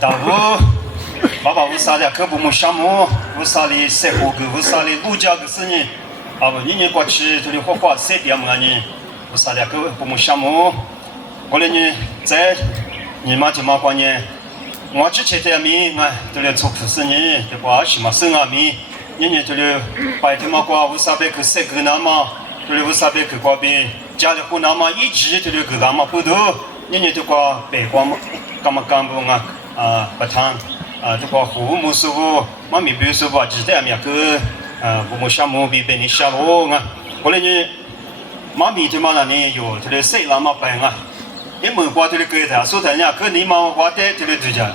大屋，爸爸乌啥的可不木项目，乌啥的生活个，乌啥的路家个是呢？啊不，年过去这里花花3点嘛呢，乌啥的可不木项目，过来呢在你妈就妈过呢，我之前的米啊，这里出苦是呢，这过什么生啊米，年这里白天嘛过乌啥的可生个那么，这里乌啥的可过边家里湖那么一直这里个那么不多，年这过北光嘛，干嘛干部啊不谈。这个父母师傅，妈咪比如说吧，记得没个父母项目比别人小咯啊。后来呢，妈咪就嘛那里有这里谁那么办啊？也没挂这里给他，说他呀，可你妈挂的这里就讲，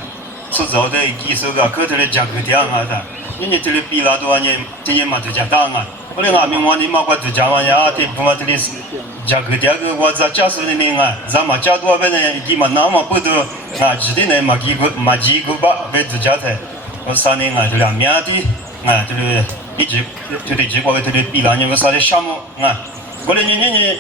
说早的意思个，可这里讲个这样啊的，人家这里比了多少年，今年嘛就讲当啊。后来俺们话你妈挂就讲完呀，这不嘛这里是讲个这个我在家属的人啊，咱们家多别人你嘛那么不多啊，记得呢嘛几个吧，别自家的，我3年啊，这两面的啊，这里一直这里结果这里比了你们啥的项目啊，后来你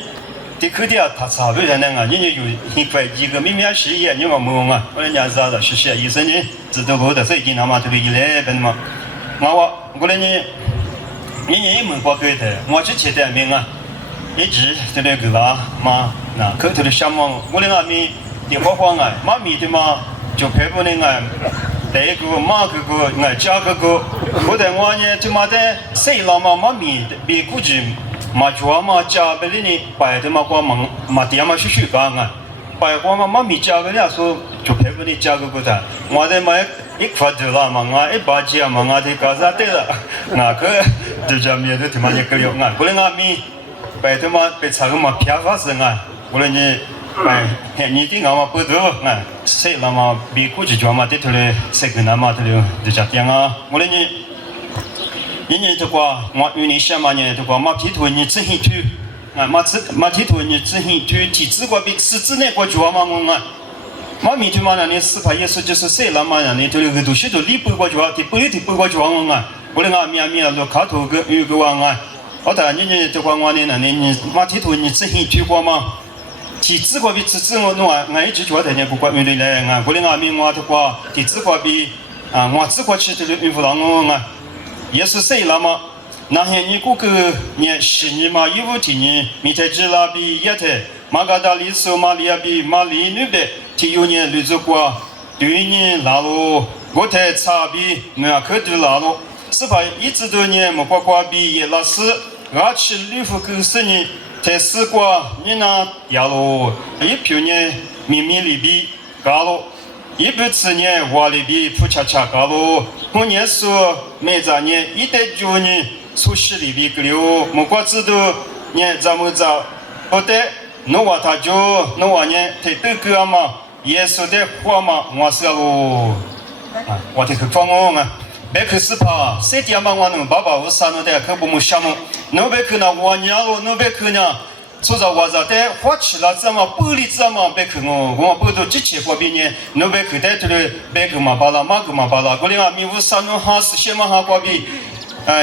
这课的啊，他差不多那个，你有一块几个明明是一你嘛没啊，后来人家啥子是医生呢，知道不的，所以今他妈这里一来本嘛，后来呢。你没过给的，我之前的名啊，一直这里个啦嘛，那口头的项目，我的俺们的花花啊，妈咪的嘛，就陪伴的啊，这个妈个啊，家个，我在我呢就嘛的，谁老嘛妈咪别估计嘛家嘛家别的呢，白的嘛光嘛爹嘛是干啊，白光嘛妈咪家个呀说就陪伴的家个的，我的嘛。一块多了嘛，我一把钱嘛，我的搞啥的了？那个就叫面对他妈一个了啊！过来俺们白他妈被查个嘛偏发生啊！过来你哎，你的俺嘛不多啊，谁那么比估计叫嘛得头嘞，谁跟那嘛头嘞就这样啊！过来你这个我有你想嘛呢？这个马皮图你执行图啊，马皮图你执行图，体制过比实质那个叫嘛我啊！妈咪就嘛那里司法也是就是谁那嘛那里就那个东西都离不过去啊，提不过去啊！我那个面那卡头个有个啊，我打你这个我呢那里你马蹄头你执行推过吗？体制过比体制我弄啊，俺一直觉得呢不管面对来啊，我那个面我这个体制过比啊我自过去这个孕妇郎我啊，也是谁那么？那些你哥哥你是你嘛有问题呢？米太子那比也太。马嘎达里索马里亚比马里女的，提有年绿洲国，对年拉路，我太差比那可多拉路，是吧？一直多年莫瓜瓜比也拉丝，而且绿服狗是呢，太死过你那呀路，一票年明明里比嘎路，一辈子年话里比普恰恰嘎路，我年说每咋年一代九年，出事里比个了，莫瓜知道年咋么咋不得。侬话他就侬话呢，他都个嘛，耶稣的话嘛，我是喽，啊，我这个方我啊，别去死怕，谁dia嘛我侬爸爸我啥侬的可不么想侬，侬别去那我娘咯，侬别去那，做着我着的花起了怎么玻璃怎么别去我不都之前过边呢，侬别去在这里别去嘛巴拉马个嘛巴拉，过来啊，米乌啥侬哈是些嘛哈过边。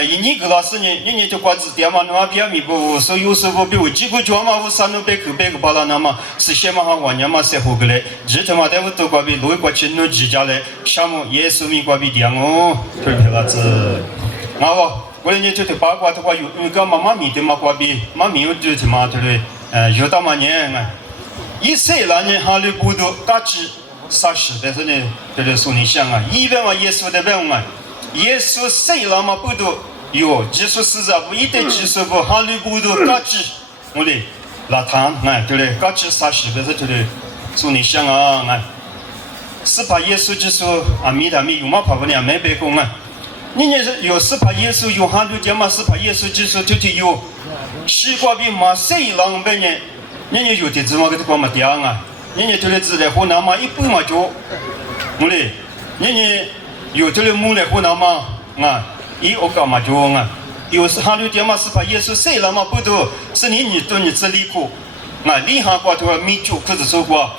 一年个老师呢，一年就挂字典嘛，那边米不所有时候比如几个脚嘛，我三弄别个巴拉那么，是些嘛哈往年嘛生活过来，日头嘛在我都挂比路过去弄几家来，项目耶稣米挂比点哦，推票了子，啊我呢就对八卦的话有个妈妈米的嘛挂比，妈咪有就嘛对不对？有到嘛年啊，一岁那年哈利不多，嘎吱30，但是呢，这个说你想啊，一般嘛耶稣的问啊。耶稣谁那么不多？哟，技术实在不一点技术不，哈利不多嘎吱，我的拉汤哎，对嘞，嘎吱30个是对嘞，说你想啊哎，是怕耶稣技术啊，米他米有嘛跑不了没白工啊，你是有是怕耶稣有哈利讲嘛，是怕耶稣技术就是有，西瓜比嘛谁浪百年，你有的怎么个地方嘛掉啊？你对嘞自来湖南嘛一般嘛就，我嘞，你。有这里木来湖南嘛啊，一我干嘛就啊，有时哈利点嘛是把耶稣谁了嘛不多，是你多你自理苦，啊，厉害过头米酒可是说过，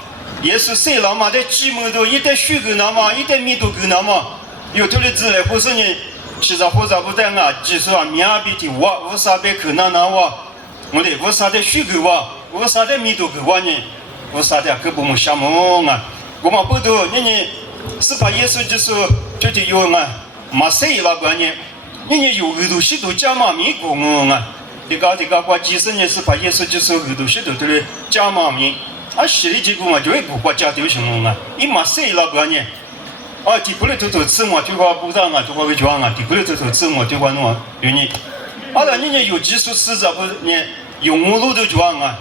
耶稣谁了嘛在几亩多，一袋水够那嘛，一袋米都够那嘛，有这里自来不是你，其实或者不但啊，技术啊，面比的我啥别可能那我的我啥的水够我啥的米都够呢，我啥的可不么项目啊，我们不多你。是把耶稣就是就是有啊，马赛拉观念，你有耳朵许多加马米公啊，这个过几十年是把耶稣就是耳朵许多的加马米，啊，实力结果嘛就一个国家丢什么啊，一马赛拉观念。啊，第过来头自我就话不当啊，就话会讲啊，第过来头自我就话弄原因。啊，那你有技术实在不呢？用木路的讲啊，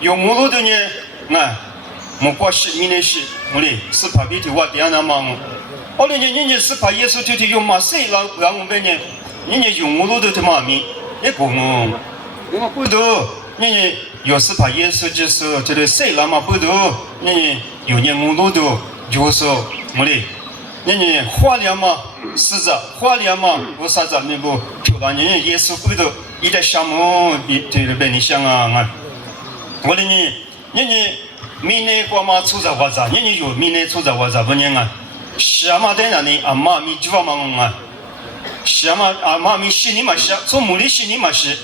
用木路的呢，啊，莫过是明年是，我嘞是怕别的话这样那忙。后来你是怕耶稣就用嘛谁让我们呢？你用木路的他妈咪，也讲哦，我不懂，你有是怕耶稣就是这谁让嘛不懂，你有年木路的就是我嘞。你花莲嘛，是的，花莲嘛，我啥子那不漂亮？你耶稣基督一代项目，对了呗？你想啊，我的你明年过嘛出在我这，你有明年出在我这不呢啊？什么在那里？阿妈咪就嘛啊？什么阿妈咪心里嘛是，从母里心里嘛是。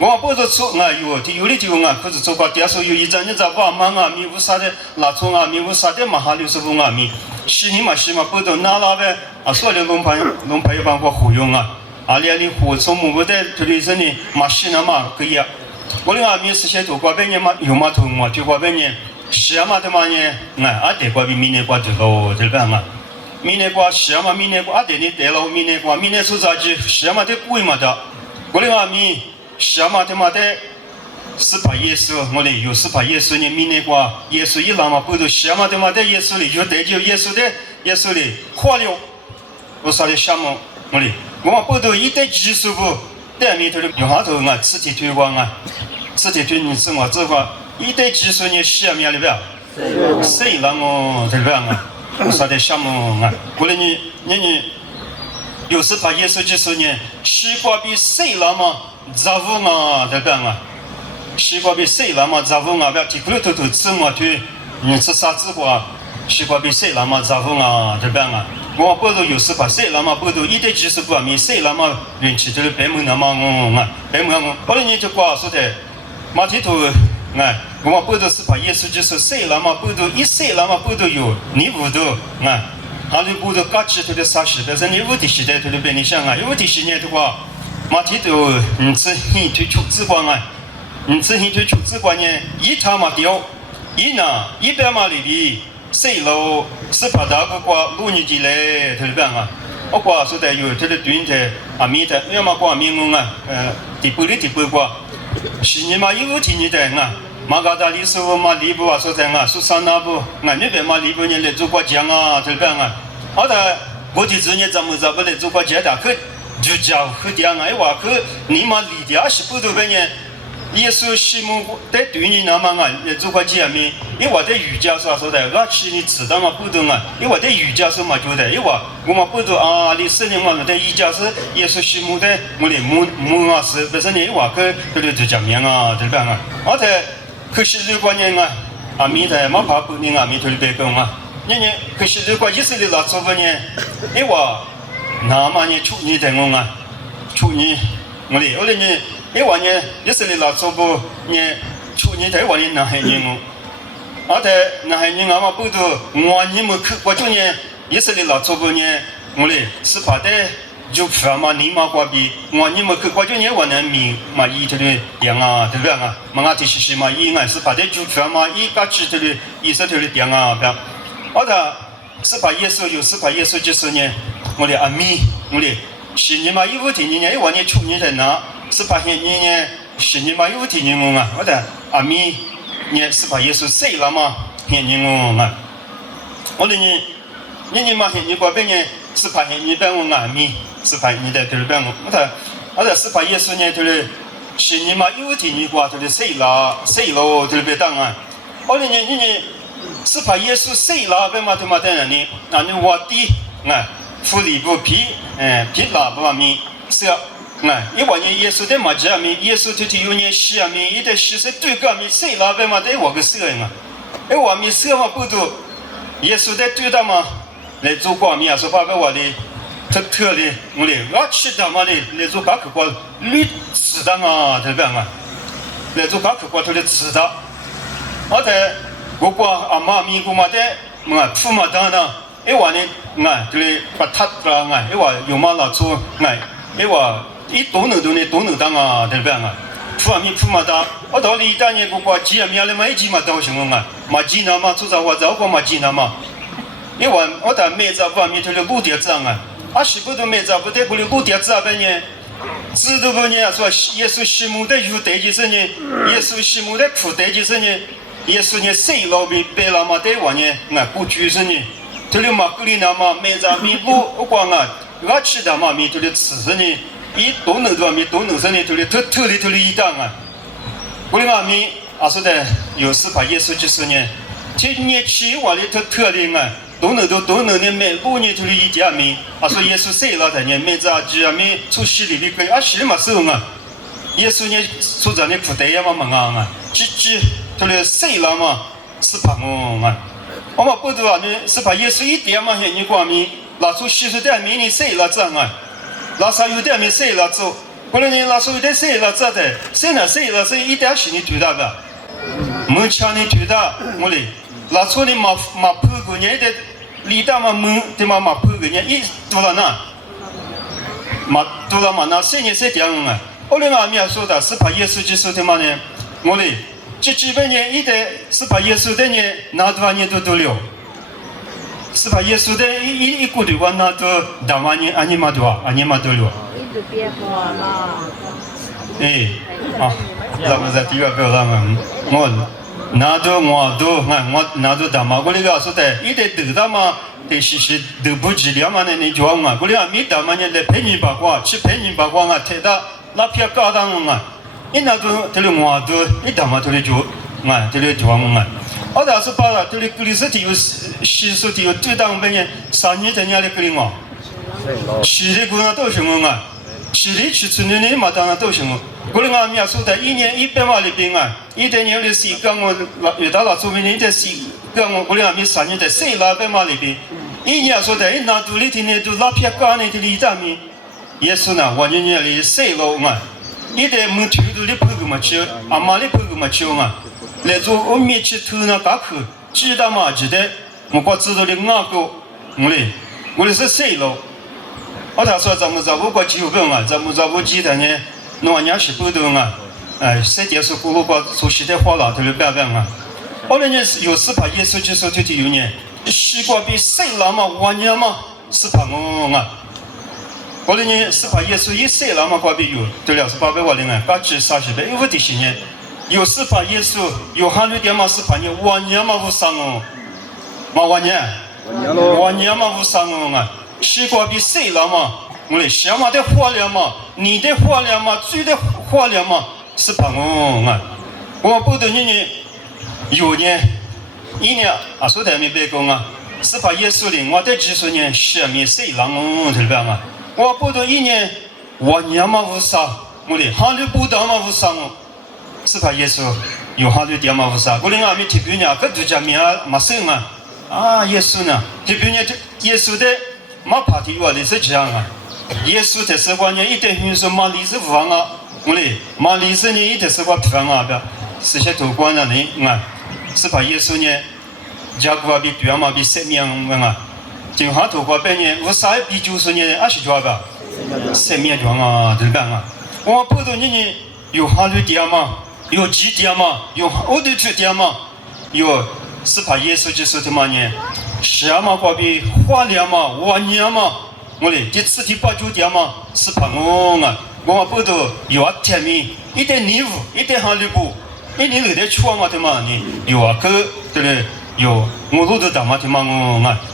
我不是说啊有的地方啊，可是做过电视有一张，你知道吧？妈啊咪无啥的，拉葱啊咪无啥的，嘛哈65啊咪。是你嘛是嘛，不都拿了呗？啊，所有龙牌一般我忽悠啊，啊，连你火从木不得，这里是你嘛是那嘛可以啊。我的话没事些做过半年嘛，有嘛头嘛，就过半年，是嘛的嘛呢？啊，得过比明年过这个这个嘛，明年过是嘛，明年过啊得你得了，明年过明年出啥子？是嘛的贵嘛的，我的话没是嘛的嘛的。是怕耶稣，我嘞有是怕耶稣呢，明年过耶稣一来嘛，不都什么的嘛，在耶稣里有得救耶稣里化了，我啥的项目，我嘞，我们不都一代技术不，在面头的用下头啊，实体推广啊，实体推你是我这个一代技术呢，下面里边，谁让我这边啊，我啥的项目啊，我嘞你有是怕耶稣技术呢，西瓜比谁让嘛，杂物啊这边啊。西瓜比谁那么杂物啊？不要提苦头吃嘛去，你吃啥子瓜？西瓜比谁那么杂物啊？这边啊，我不都有时把谁那么不都一点技术不啊？没谁那么运气就是白门那么啊，白门后来你就瓜说的，马蹄头啊，我不都是把耶稣就是谁那么不都一谁那么不都有，你不都啊？还有不都搞起头的啥事？但是你无的时代头的白你想啊，有的时间的话，马蹄头吃你推出之光啊。之前推出之观念，一他嘛掉，一呢100码里边，4楼是把大个瓜路你进来，对不对啊？我瓜说的有这个短的啊，米的，要么瓜民工啊，第8瓜，是你嘛有听你的啊？马嘎达里说嘛里部啊说的啊，说上那部，啊那边嘛里部人来做过讲啊，对不对啊？好的，我的职业怎么不来做过讲的？可就讲可讲哎话可你嘛里的是不多个人。耶稣西蒙在对你那么啊，做过见面，因为我在瑜伽说的，我去你知道嘛不懂啊，因为我在瑜伽说嘛觉得，因为我们不懂啊，你圣灵嘛在瑜伽是耶稣西蒙在我的母啊是不是呢？因为去就讲面啊，对吧啊？而且可是这观念啊，啊米在嘛怕不你啊米头的白讲啊，你可是这个意思的那做个呢，因为那么你处你在我啊，处你我的，后来呢？因为呢，以色列老祖母呢，去年台湾的南海人哦，而且南海人嘛不都我你们去，我就呢，以色列老祖母呢，我嘞是把的就说嘛，你嘛过比我你们去，我就呢我能明嘛一这里样啊，对不对啊？嘛我这些嘛应该是把的就说嘛一个指这里以色列的样啊，不，而且是把耶稣有是把耶稣就是呢，我的阿弥，我的是你嘛有问题呢，因为我呢去年在哪？是把你呢，是你嘛有听你们啊？我的阿弥呢是把耶稣谁了嘛？骗你们啊！我的你嘛你过边呢是把你帮我阿弥是把你的对帮我，我的是把耶稣呢就是是你嘛有听你过就是谁了对不当啊？我的你是把耶稣谁了？为嘛对嘛在那里？那你我的啊，福利不皮皮拉不米是。因为你耶稣在马家面，耶稣就是有年西啊面，一代西是对个面，谁老板嘛在我个事人啊？我们事嘛不多，耶稣在对的嘛，来做光面啊，说把我的特的，我吃的嘛的来做把口瓜绿吃的啊，对不对啊？来做把口瓜头的吃的，而且我阿妈咪姑妈的，出嘛当当，一话呢，就是把他啦，一话有嘛老粗，一话一多能当啊，对不对啊？铺啊米铺嘛的，我到里当年过几米了嘛，一几嘛到什么嘛几那嘛，做啥话早过嘛几那嘛，一话我到每早不米头了5点钟是不都每早不得过了5点钟半年。知道不呢？说耶稣西姆的有代就是呢，耶稣西姆的苦代就是呢，耶稣呢谁老比白老嘛的话呢，过去是呢，这里嘛过里那嘛每早米不光我吃的嘛米头的吃是呢，一多能多米多能是呢头的头里一档过里嘛米说的有时把耶稣就是呢，这年期话里头的多能的每5年头的一点米，说耶稣谁老的呢？每早几米出西里的个是嘛是耶稣呢所长的苦代呀嘛只头的谁老嘛是怕我们不多呢是怕耶稣一点嘛很你光米，拿出西说的米你谁老脏拿啥有点米谁老做，过来呢拿出有点谁老做的，谁老是一点是你对的吧？没抢你对的，我嘞。拿出你嘛破个人的，里头嘛门对嘛破个人一多了那，多了嘛那谁讲我们阿弥说的是把耶稣基督的嘛呢？我嘞，这基本年一代是把耶稣的呢，那多少年都了，是把耶稣的一股的话那都大万年安尼嘛多了。咱们在第二个咱们我。那都那都大嘛，我那个说的，一代得到嘛，得是得不治疗嘛，你就我那没大嘛，你来陪你八卦，去陪你八卦听到那片高档一那都这里我都一大嘛，这里就这里就我当时把这里格里斯体有习俗体有最当本年3年在家里格里嘛，洗的姑娘都什么洗的去村里嘛，当然都什么。过来俺们说的1年100万里边一年的时间我有到了说明年的时间我过来俺们3年的400万里边，一年说的那都里天呢都那片高呢的里头面，也是呢我年里400万，一代没头都里拍个嘛去，阿妈里拍个嘛去来做我面去头呢嘎口，记得嘛记得，我知道的俺个我嘞是400，我他说咱们这不过9个咱们这不记得呢。那年是不懂谁电视咕噜把做西的话了，他就白白后来呢，有时把耶稣基督这有呢，西瓜比谁老嘛，我年嘛是怕后来呢，是把耶稣一谁老嘛，瓜比有对2800万人刚至30倍，有的些年，有时把耶稣有handlu点嘛是怕你我年嘛无伤嘛我年嘛无伤西瓜比谁老嘛。我嘞，想嘛的花了嘛，你的花了嘛，嘴的花了嘛，是怕我不懂你有年一年说的没白讲是把耶稣的我的技术呢，下面谁让对吧我不懂一年我年嘛无啥，我嘞handlu不到嘛无啥是把耶稣有handlu点嘛无啥，我嘞俺们这边呢，个度假名嘛生耶稣呢，这边呢耶稣的嘛怕的我嘞是这样耶稣在时光呢，一代人说马里是无方我嘞马里是呢一代时光不方的，是些土官的人是把耶稣呢，家国比对嘛比7年正好土官半年，我啥比90年20多吧，7年多对吧我不懂你有handlu点嘛，有几点嘛，有我的去点嘛，有是把耶稣就是他妈呢，是嘛瓜比花了嘛，我年嘛。我嘞，这次8、9点嘛，是怕我不都有天面，一点泥污，一点handlu不，一年的窗的嘛呢，有个对嘞，有我路都打嘛的嘛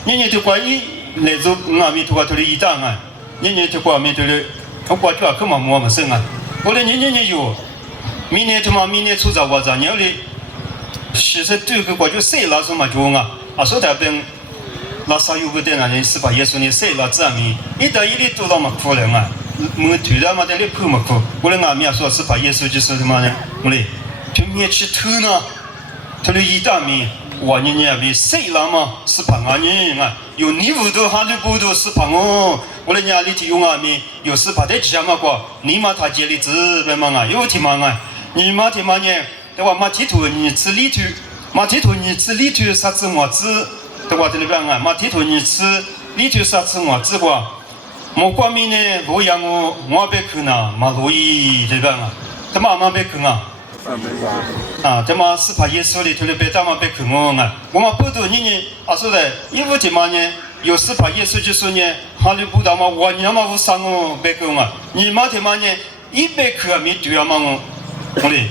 年就关于来做俺们都关头的一档年就关面对嘞，我关注可嘛没生我嘞年有，明年出招我这年嘞，其实对个关注谁老是嘛就说他等。那啥有不得那人是把耶稣呢谁了证明，一到一里都那么苦了没对了嘛的里苦么苦，我嘞俺们说是把耶稣就是什么呢？我嘞，就面去偷呢，他的一大面，我年为谁了嘛是怕俺人有你屋头handlu不都是怕我嘞家里头有俺们有时把这家嘛过，你嘛他家里子呗嘛有天嘛你嘛呢，对吧？嘛提头你吃里头，嘛提头你吃里头啥子么子？对吧？这里边啊，马提托尼吃，里头啥吃我吃过，莫光明呢，洛阳我别去呢，马洛伊这边啊，他妈别去啊。啊，这嘛是怕耶稣里头的别他妈别去我啊，我们不读你啊说的，因为这嘛呢，有是怕耶稣就说呢，哈利不达嘛，我你嘛无啥我别去啊，你嘛他妈呢，一百去啊，没对啊嘛我嘞，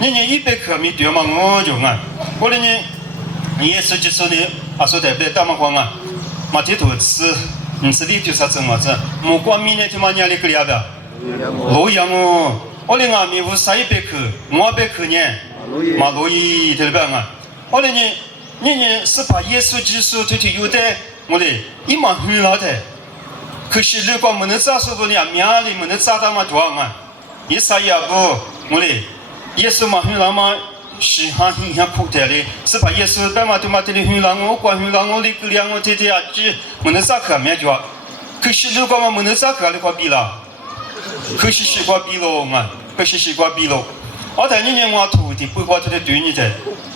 你一百去啊，没对啊嘛我就啊，我嘞呢，耶稣就说呢，啊说的别他妈光啊，嘛这头吃，是里头啥子么子，莫光明呢他妈伢里个了的，洛阳哦。我哩阿咪无啥一百克，我百克呢，马路伊对不对啊？我哩你是把耶稣基督这有的，我哩一毛黑了的，可是如果没能咋说不呢？命里没能咋到嘛多啊？一啥也不，我哩耶稣嘛黑了嘛，是很影响苦的嘞，是把耶稣干嘛都嘛这里黑了我，关黑了我哩个两我天天啊去，没能咋可免着，可是如果嘛没能咋可的话比了。可是西瓜比咯啊，可是西瓜比咯。我在你我土地不光这里对你的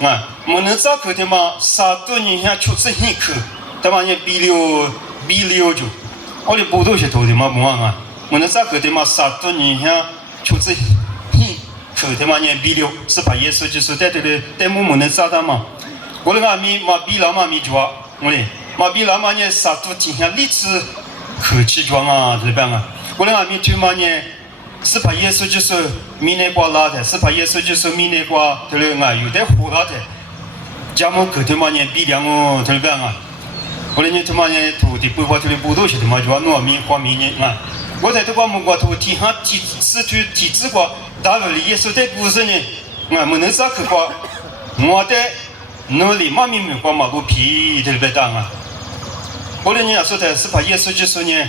啊，没能咋去的嘛，啥多年下出自一口，他妈也比了就，我的不都是土的嘛不啊，没能咋去的嘛，啥多年下出自一口，他妈也比了，是把耶稣就是在这里，在我没能咋的嘛，我的阿米嘛比了嘛米抓，我的嘛比了嘛呢，啥多今下历史口气装啊，这边啊。我俩咪对嘛呢？是把耶稣就是米内瓜拉的，是把耶稣就是米内瓜这里啊有点火辣的。家么可对嘛呢？比两个这里边啊，我俩呢对嘛呢？土地规划这里不都是对嘛？就农民花米呢啊。我在这个木瓜土地上地是土地质瓜，大陆里耶稣的故事呢，啊没能啥去瓜，我的努力嘛咪瓜嘛不皮这里边当啊。我俩呢说的是把耶稣就是呢。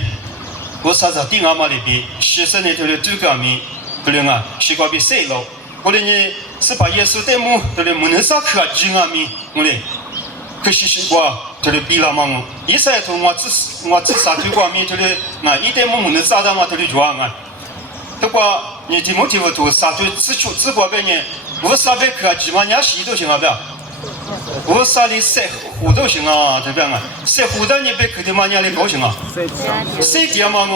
我啥子地阿妈里边，学生呢，就是最高明，对了啊，西瓜比谁老？我嘞呢是把耶稣带木，对了，没能啥可地阿明，我嘞，可是西瓜就是比了嘛我，一晒头我只啥地瓜明，就是啊，一点木没能啥的嘛，就是装啊。这个你题目题目图啥就只瓜边呢，我啥边可地嘛，人家洗都行啊不要。我啥里晒糊都行啊，对不对啊？晒糊的你别去他妈家里高兴啊！晒地嘛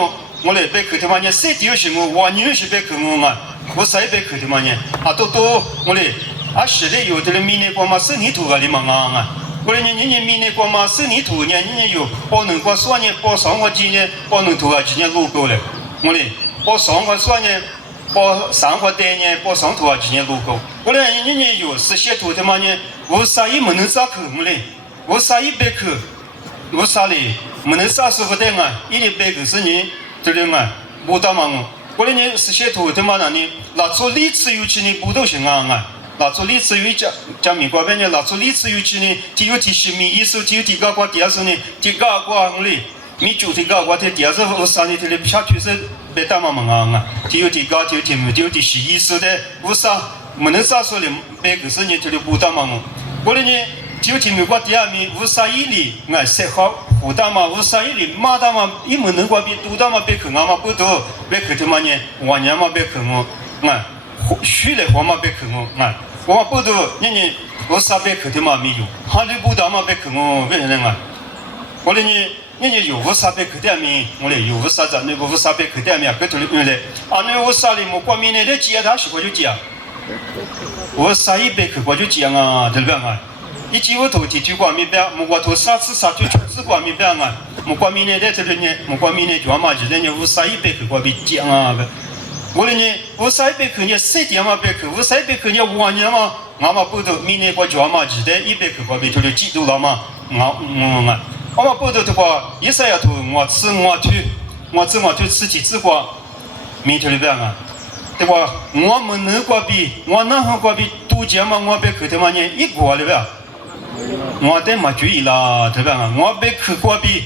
我来别去他妈家晒地行我，我女是别去我啊，我晒别去他妈家啊都我来啊是的有的明年光嘛生泥土啊里嘛啊，我来你明年光嘛生泥土呢，你有包能光算年包上个几年包能土啊几年路过了，我来包上个算年。包上个单年，包上头啊，几年路过。我来你有是些土他妈呢，我啥也没能咋去我嘞，我啥也别去，我啥嘞没能啥时候的啊，一年别个是你，对不对啊？不打嘛我来你是些土他妈那呢，拿出历次有去呢不都行啊？拿出历次有讲美国边呢，拿出历次有去呢，提有提西米意思，提有提高过第二次呢，提高过我嘞。米酒提高，我这第二次我啥呢？这里不下去是别打嘛啊！提有提高，提有提木，提有提洗衣服的，我啥没能啥说的，别个是呢这里不打嘛我嘞呢，提有提木过第二名，我啥一里俺晒好不打嘛，我啥一里马打嘛，一没能过别多打嘛，别去俺嘛不多，别去他妈呢，我娘嘛别去我，俺虚来话嘛别去我，俺我不多，你我啥别去他妈没有，哈里不打嘛别去我，别人啊，我嘞呢。你有无啥别去点面，我嘞有无啥子，那个无啥别去点面，搁头里面嘞，啊那我啥哩莫光明嘞，这接他是我就接，我啥一别去我就接啊，对不对啊？一接我头提就光明边，莫我头啥次啥就只光明边啊，莫光明嘞在这里呢，莫光明嘞就嘛就在呢，我啥一别去我别接啊，我嘞呢，我啥一别去呢，谁点嘛别去，我啥一别去呢，我年嘛，俺嘛不头明年我就嘛记得一别去我别头里记住了嘛，我们不得的话，一三要头我吃我推吃几次瓜，明天里边啊，对吧？我们能瓜比我那行瓜比多钱嘛？我别去他妈呢一瓜里边，我得没注意啦，对吧？我别去瓜比，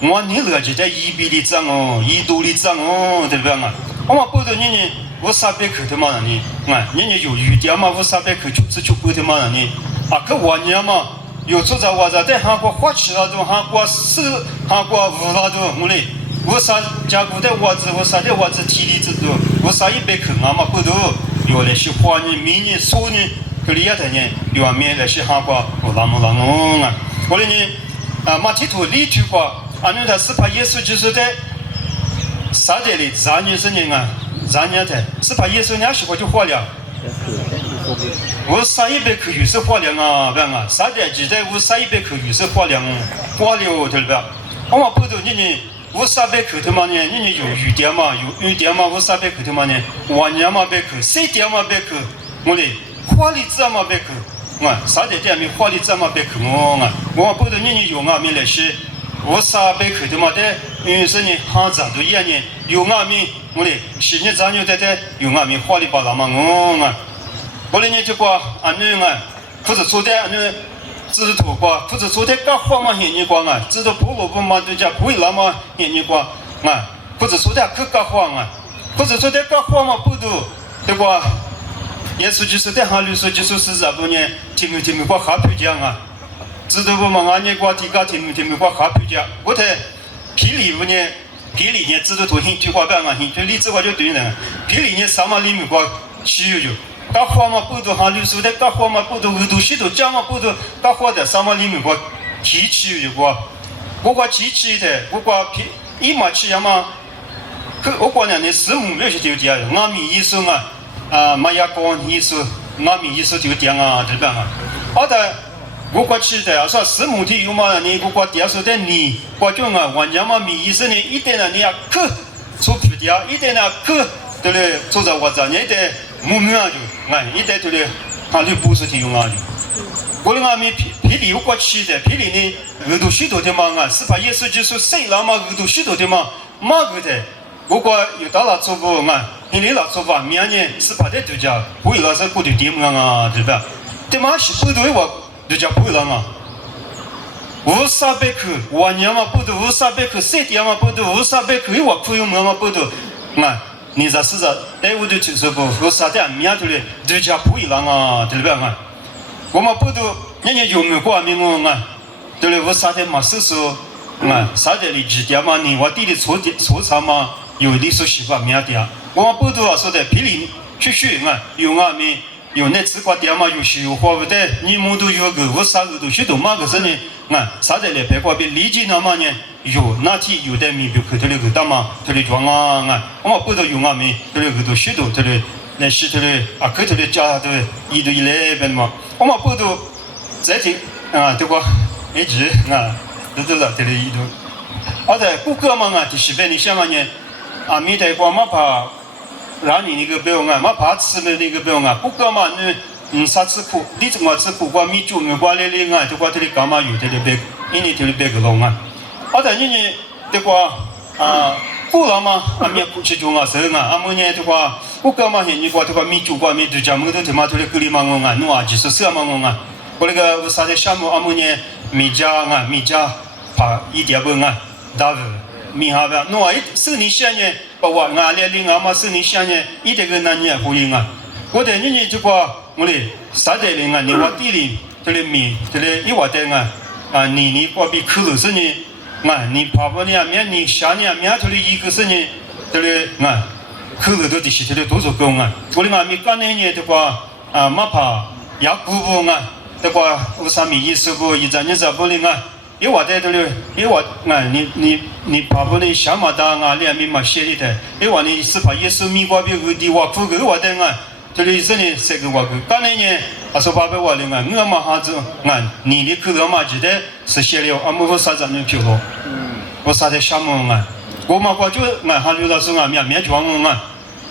我你了解在一比里涨哦，一度里涨哦，对吧？我们不得你我啥别去他妈呢？你有余点嘛？我啥别去就不他妈呢？啊，可我呢嘛？有做在我在在韩国花起了都韩国是韩国无了都我嘞，我啥家国的袜子，我啥的袜子体力子都，我啥一百克俺嘛不都，有那些花呢、米呢、树呢，这里也在呢，有面那些韩国我那么啊，过来呢马提图里句话，按照他是怕耶稣就是在撒旦里咱女生人啊，咱娘的是怕耶稣娘喜欢就化疗。我撒一百口有时化疗啊，不啊，撒旦记得我撒一百口有时化疗，化疗对吧？我们不懂你我撒百口他妈呢，你有雨点嘛，有雨点嘛，我撒百口他妈呢，晚年嘛百口，谁点嘛百口，我嘞花里子嘛百口。撒旦店面花里这么别口我不懂你有面来是，我撒别口的嘛的，因为是你行长都一样呢，有面我嘞是你咱有的有面花里巴拉嘛我嘞你就说或者说的知道过，或者说的干活嘛现你光知道不萝卜嘛都叫不会那么现你光或者说的可干活或者说的干活嘛不都对吧？耶稣就是在哈律说就说是啥不呢？听没过哈皮讲知道不嘛？俺那个提高听没过哈皮讲，我在皮里不呢？皮里呢知道多兴趣话办兴趣例子话就对了。皮里呢什么里面过需要就，干活嘛不都哈律说的干活嘛不都都许多讲嘛不都干活的什么里面过提起有过，我过提起的，我过皮一马起呀嘛，可我过呢师母没有就讲，俺们医生马亚光意思，俺们意思就讲对吧？好的，我过去的说师母的有嘛？你我第二说的你，我讲玩家嘛，米意思呢，一点呢你要去出皮的，一点呢去对嘞，做着我这你得木木就，一点对嘞，他就不是提用就。我嘞俺们皮里有过去的，皮里呢耳朵许多的嘛是把耶稣就说谁了嘛耳朵许多的嘛，个的，我过有到了做不因为老说话，明年是把这都叫不会老是过的点对吧？对嘛是不对我都叫不会了无三百口，我娘嘛不都无三百口，谁点嘛不都无三百口，我朋友们嘛不都你这是这，哎我就就是不无三点明头嘞都叫不会了对吧？我们不都人家有没有过命对了，无三点嘛是说三点里几点嘛，你我地里错场嘛，有历史习惯明的我们不都说的皮里去有面有那吃瓜点嘛，有些有花不的，你们都有个我啥个都许多嘛个是呢啥的来白瓜比理解那么呢有那天有的面比口头里个大嘛，头里装我们不都有面头里个都许多头里那许头里口头里加的一对一来边嘛，我们不都在这对吧？一直都了头里一度，好的顾客嘛第十遍你想嘛呢面对过嘛怕。让你那个不要嘛怕吃的那个不要不干嘛你啥吃苦，你怎么吃苦瓜米酒没瓜来来就瓜这里干嘛有这里别，因为这里别个弄好的你对吧过了嘛面过去就是么呢对吧？不干嘛你瓜对吧？米酒瓜米就讲么都他妈这里格里嘛弄就是什么我那个啥的项目么呢米家怕一点不大米哈吧弄是你想呢？把我来领嘛是你想呢？一点个男人回应我的你就把我嘞啥的领你我地里这里米这里一瓦的你把比口头是呢你怕不呢面你想呢面这里一个是呢这里口头都得是这里多少个我的米干呢的话嘛怕也不不的话为啥米意思不一张你咋不领因为我在这里，因为我你把不能想嘛的两面嘛写里的，因为你是把耶稣米瓜比个的话不够我的这里是呢这个我个，刚才呢说把我的我嘛哈子你的口头嘛记得是写了没啥子能票了，我啥的项目我嘛过就哈刘老师面装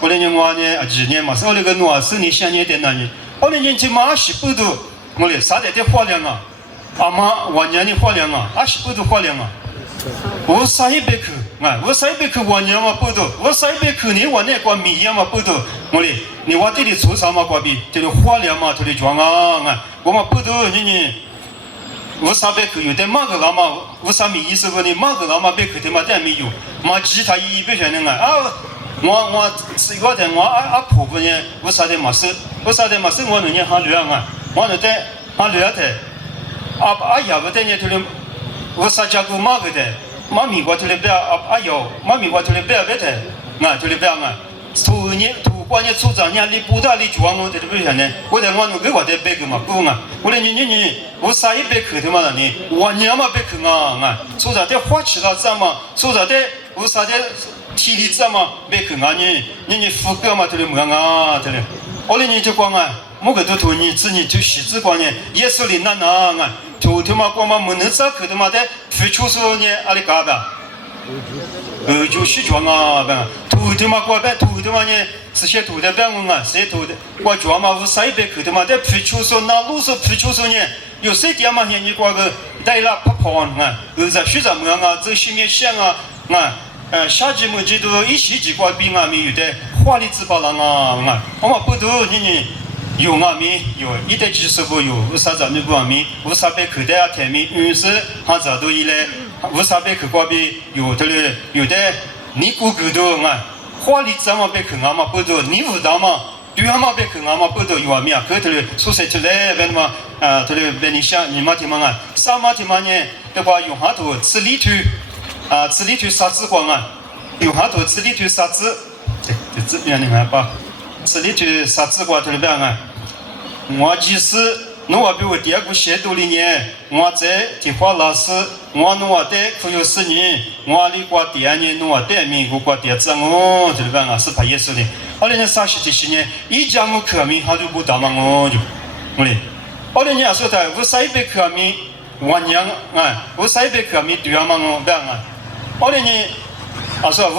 我的呢我呢几年嘛，我那个诺是你想念的那年，我的年纪嘛是不都，我的啥的得花量妈，我娘的花量20不都花量我撒一百口我撒一百口我娘嘛不都，我撒一百口你我那个米嘛不都，我嘞你我这里做啥嘛瓜比，这里花量嘛这里装我嘛不都你我撒百口有的嘛个老嘛，我撒米意思不呢嘛个老嘛百口的嘛但没有，嘛其他一百全的我是一个的我婆婆呢，我撒的嘛是我能年哈流我能在哈流的。呀不得呢，这里我撒家狗马个的，马米瓜这里不要哟，马米瓜这里不要的，这里不要土关键出长伢你不大你装我这不晓得，我在我那个我在背个嘛不啊，我来你我啥一背口的嘛你，我娘嘛背口啊，出长的花起了怎么，出长的我啥的体力怎么背口啊你副歌嘛这里么啊这里，我来你就光啊，我个都托你自己就习之光呢，耶稣里那啊，头嘛光嘛没能咋口的嘛的，付出说呢阿里嘎达。就西装啊，土的嘛，过来土的嘛呢，这些土的办公啊，谁土的，我装嘛，我塞边口的嘛，在皮球上那路上皮球上呢，有谁点嘛？现你过个带了泡泡啊，在学生们啊，这些面香啊，夏季么季都一起几挂冰啊，没有的花里之包了啊，我们不都你。有啊咪有，一代技术部有，无啥子你不啊咪，无啥被口袋啊台面，有时还找到一来，无啥被口瓜边有的嘞，有的你顾口头啊，花里子嘛被口啊嘛不多，你舞蹈嘛，对啊嘛被口啊嘛不多有啊咪啊，口头嘞说出来问嘛头嘞问你想你嘛听嘛啊，啥嘛听嘛呢？的话用下头吃里头吃里头啥子光啊？用下头吃里头啥子？这边你看吧，吃里头啥子光头里边啊？我其实，我比我第二个写多的年，我在地方老师，我弄的可有10年，我里过第2年弄的民国过第2我这里边啊是拍耶稣的，20年30这些年，一家我课名他就不打嘛我就，我嘞，20年说的我3百课名，我娘我3百课名对啊嘛我干啊，20年，说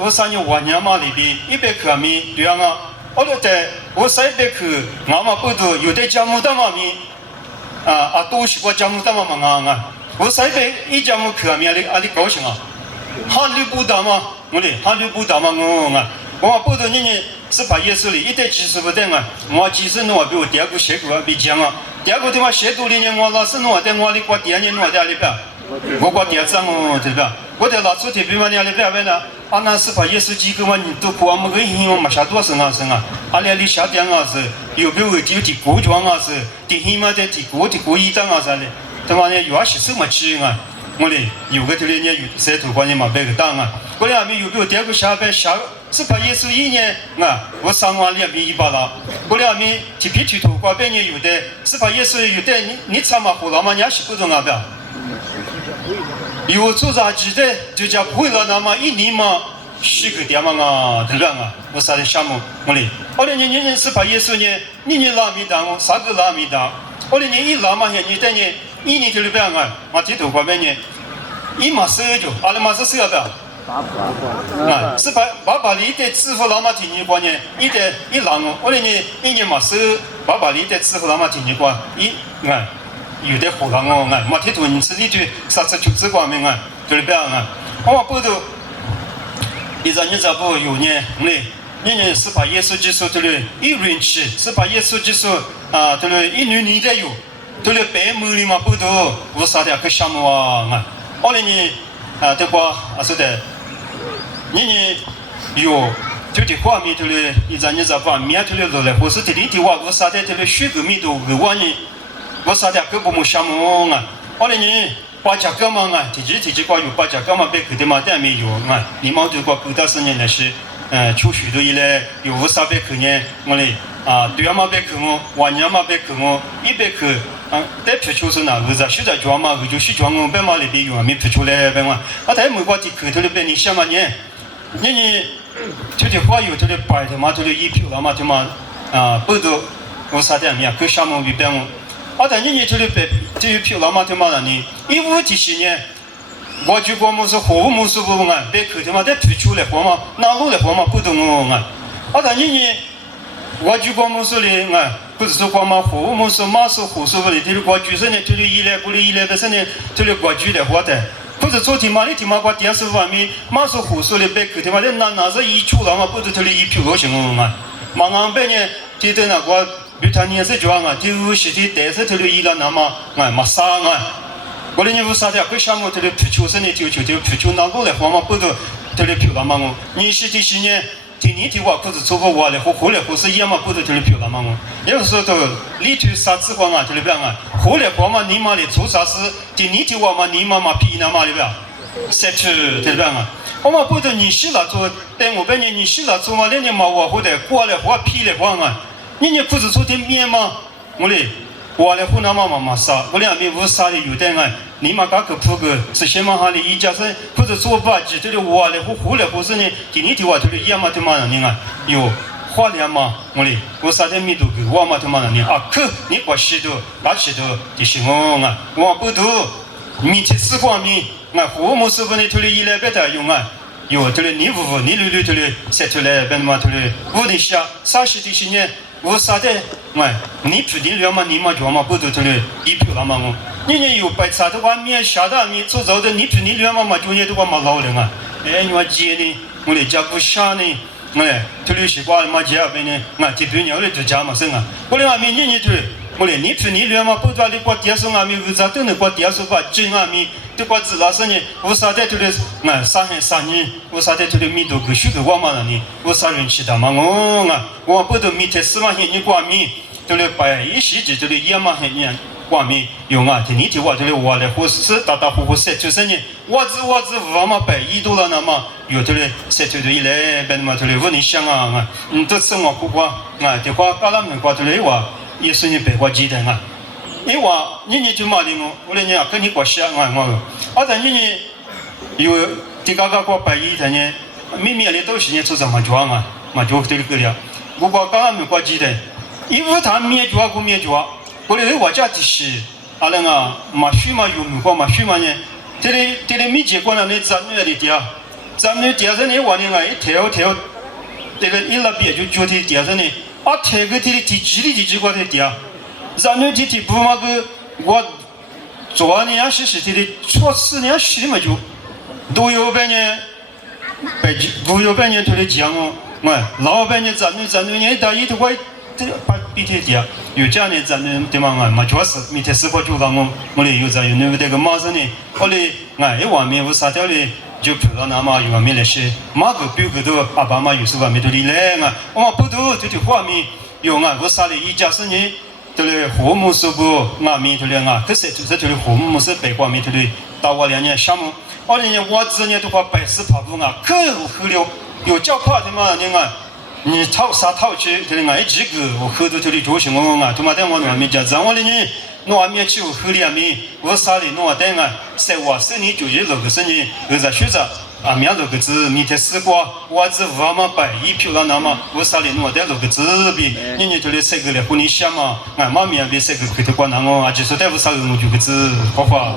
我3年我娘嘛里边100课名对啊嘛。我觉得我塞北去，我们不多，有的项目到嘛咪，都是我项目到嘛我塞北一项目去咪阿里高兴啊，哈律不到嘛，我嘞哈律不到嘛我不多你是把耶稣里一代技术不等我技术弄比我第二个学过比讲第二个他妈学多里年我老师弄的我里过第2年弄的阿里边，我过第2我对吧？我在老师这边嘛阿里边问了。那是把耶稣基督嘛，你都过么个因为嘛下多少啊？阿里下点啊是，有没有就提国装啊是，提起嘛的提国一张啊啥的，他妈的有些什么去啊？我嘞有个这里呢有谁头关键嘛别个当啊，我嘞还没有没有第二个下班下是把耶稣1年我3万2米100了，我嘞还没提皮提头瓜半年有的，是把耶稣有的你参嘛活了嘛，你还是不懂啊不？有做啥记得就叫不会了，那么1年嘛10个点嘛对吧我啥的项目我嘞，20年是把耶稣呢，你拉米当我3个拉米当，20年一拉嘛现你等你1年里边我提头瓜半年，一马收就，阿拉马是收要不要？是把里的支付老马提你过呢，一拉我20年1年嘛收，把里的支付老马提你过有的火塘哦，马铁土你吃里头啥子就只光明就是这样我不都，你咋不有呢？你是把耶稣基督对了一人气，是把耶稣基督对了一年的有，对了白木里嘛不都无啥的个项目20年对吧？说的，你有。就的画面对了，你咋把面对了来，或是这里的话，无啥的对了水果面都5万年。我啥的个部门项目20年8家个嘛提起过有8家个嘛被口的嘛但没有你毛对过9到10年那是出许多以来有无啥被口呢我嘞对嘛被口我晚年嘛被口我100口在皮球上哪个在现在装嘛就去装我白嘛里边有没皮出来白嘛在美国的口头里边你想嘛你就的话有这里摆的嘛这里一票了嘛就嘛不都无啥的面个项目里边我但你这里白这一票老嘛就嘛了呢150几年我就光么是货物么是不被口头嘛在皮球来活嘛哪路来活嘛不懂我但你我就光么是嘞不是说光嘛货物么是马是货是不嘞这里过去是呢这里一来不是呢这里过去来活的不是昨天嘛你听嘛过电视方面马是货是嘞被口头嘛那是一出了嘛不是这里一票多行马上被呢这等那个比他年是讲就是的但是这里伊拉那么马上我的你不啥的个项目这里皮球是呢就皮球那路来活嘛不都这里票了嘛你是这些年听你的话可是做不完了后来或是一样嘛不都这里票了嘛有时候都里头啥子话这里边后来话嘛你嘛的做啥事听你的话嘛你嘛屁那嘛里边社区对吧？我们不懂你是哪做，但我半年你是哪做嘛？那年嘛我或者过来或批来光啊，你裤子做点面嘛？我嘞，我来湖南嘛啥，我两边无啥的有点啊，你嘛搞个铺个，是先嘛哈的一家是或者做吧，记得了我来湖来或是呢，今年的话头的一嘛他妈的啊，有。花莲嘛，我嘞，我啥子米都给我嘛他妈的呢啊，可你把石头打石头就是我啊，我不读，米吃四光米，我父母是不呢头里一来别的用啊，有头里你屋你溜溜头里晒出来，别嘛头里屋里下啥时的些呢，我啥的我你住你了嘛你嘛就嘛不读头里一票了嘛我，你有白菜的话面下的面做着的你住你了嘛就你的话嘛老人啊，哎你话接呢，我嘞家不下呢。哎，头里西瓜嘛家边呢，俺这边娘嘞就家嘛生啊。我嘞俺们年头，我嘞你去你了嘛，不抓的瓜电视俺们有啥都能瓜电视瓜金俺们，都瓜子老是呢，我啥在头里俺啥年，我啥在头里米都个许个我嘛呢，我啥人吃的嘛我不都米才4万钱你瓜米，头里摆一时节头里1万钱呢。外面用啊，天天话这里话嘞，或是打呼塞就是呢，我5嘛100多了那么，有的嘞塞就一来，别嘛这里问你想啊，都生活苦瓜啊，这话搞他们瓜这里话，也是你白话鸡蛋啊，你话你就骂的我来讲跟你过想啊但你有这个过100的呢，每里都是呢做什么装啊，嘛就这个了，我搞他们瓜鸡蛋，一屋他灭绝过灭绝。我嘞我家的是，阿人啊，马须嘛有米光马须嘛呢，这里米结果呢，那咱们的地咱们地上呢，我呢一条，这个一拉边就的地上呢，啊，这个地几块的地，咱们地不嘛个我昨年是的，初4年10嘛就，都有半年，都有半年头的讲哦，老半年咱们呢大一头块。把比天地有这样的咱们对嘛嘛就是每天4块9方我嘞有咱有那个这个马上呢，后来一方面我啥条嘞就碰到那么一方面来些马个表个都阿爸妈有时候没都里来我们不都这画面有我啥嘞一家是呢，这里父母是不面头嘞可是就是这里父母是白光面头嘞，到我2年项目，2年我这年都花140跑步可后了有叫快的嘛你套去，这里几个我后头头里做什么他妈在我那边家，让我的呢，那边去后里面，我啥的那等在我生年9月6个生日，有在学着面6个字，明天4瓜，我只5嘛1票了那么，我啥的那6个字比，你头里3个来和你想嘛，妈面边3个开头光那就是在我啥个9个字，好吧？